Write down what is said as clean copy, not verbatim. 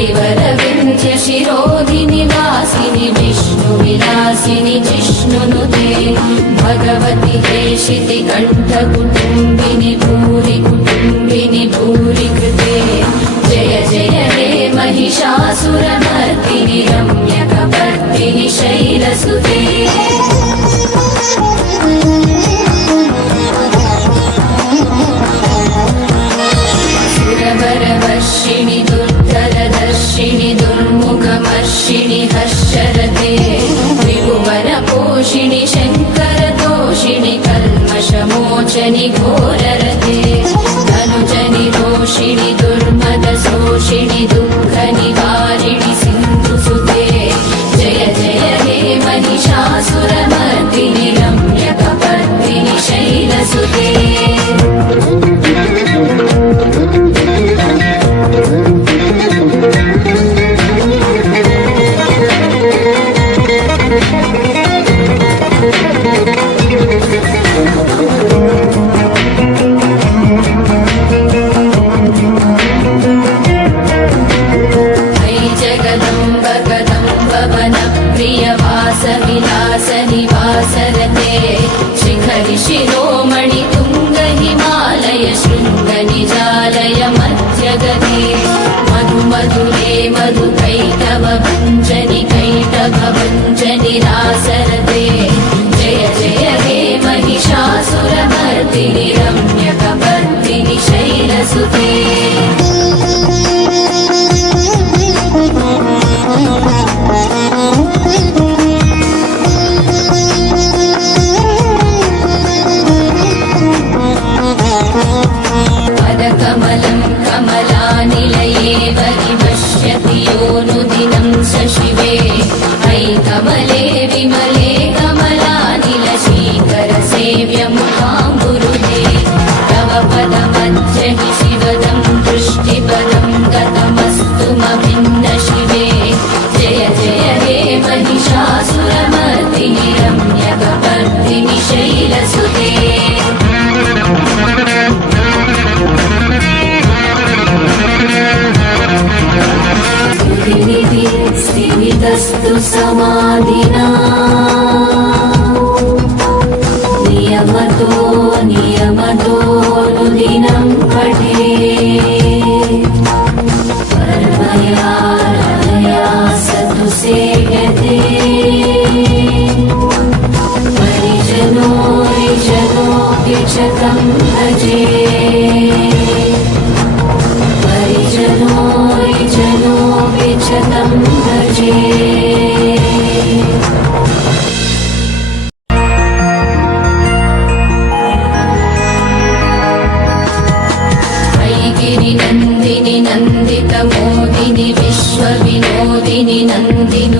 गिरिवरविन्ध्य शिरोधिनि वासिनि विष्णुविलासिनि जिष्णुनुते भगवति हेशिति कण्ठकुटुम्बिनि भूरि कुटुम्बिनि भूरि कृते जय जय हे महिषासुरमर्दिनि रम्यकपर्दिनि शैलसुते सुरवरवर्षिणि दुर्धरदर्शिनि दुर्मुखमर्षिणि हर्षरते त्रिभुवनपोषिणि शङ्करतोषिणि कल्मषमोचनि घोररते धनुजनि रोषिणि दुर्मदशोषिणि दुःखनिवारिणि सिन्धुसुते जय जय हे महिषासुरमर्दिनि रम्यकपर्दिनि शैलसुते विलासनिवासरते शिखरि शिरोमणि तुङ्ग हिमालय शृङ्गनिजालय मध्यगते मधुमधुरे मधुकैटभ भञ्जनि कैटभ भञ्जनि रासरते जय जय हे महिषासुरमर्दिनि रम्यकपर्दिनि शैलसुते कमलं कमलानिलये परिपश्यति योऽनुदिनं स शिवे अयि कमले विमले कमलानिलशीकरसेव्यमुखाम्बुरुहे तव पदमध्य हि शिवदं दृष्टिपदं गतमस्तुमभिन्न शिवे जय जय हे महिषासुरमर्दिनि रम्यकपर्दिनि शैलसुते स्थितस्तु समाधिना नियमतो नुदिनं पठे परमया सतु सेव्यते परिजनो च तं भजे परिजनो च तं भजे गिरिनन्दिनि नन्दितमोदिनि विश्वविनोदिनि नन्दिनु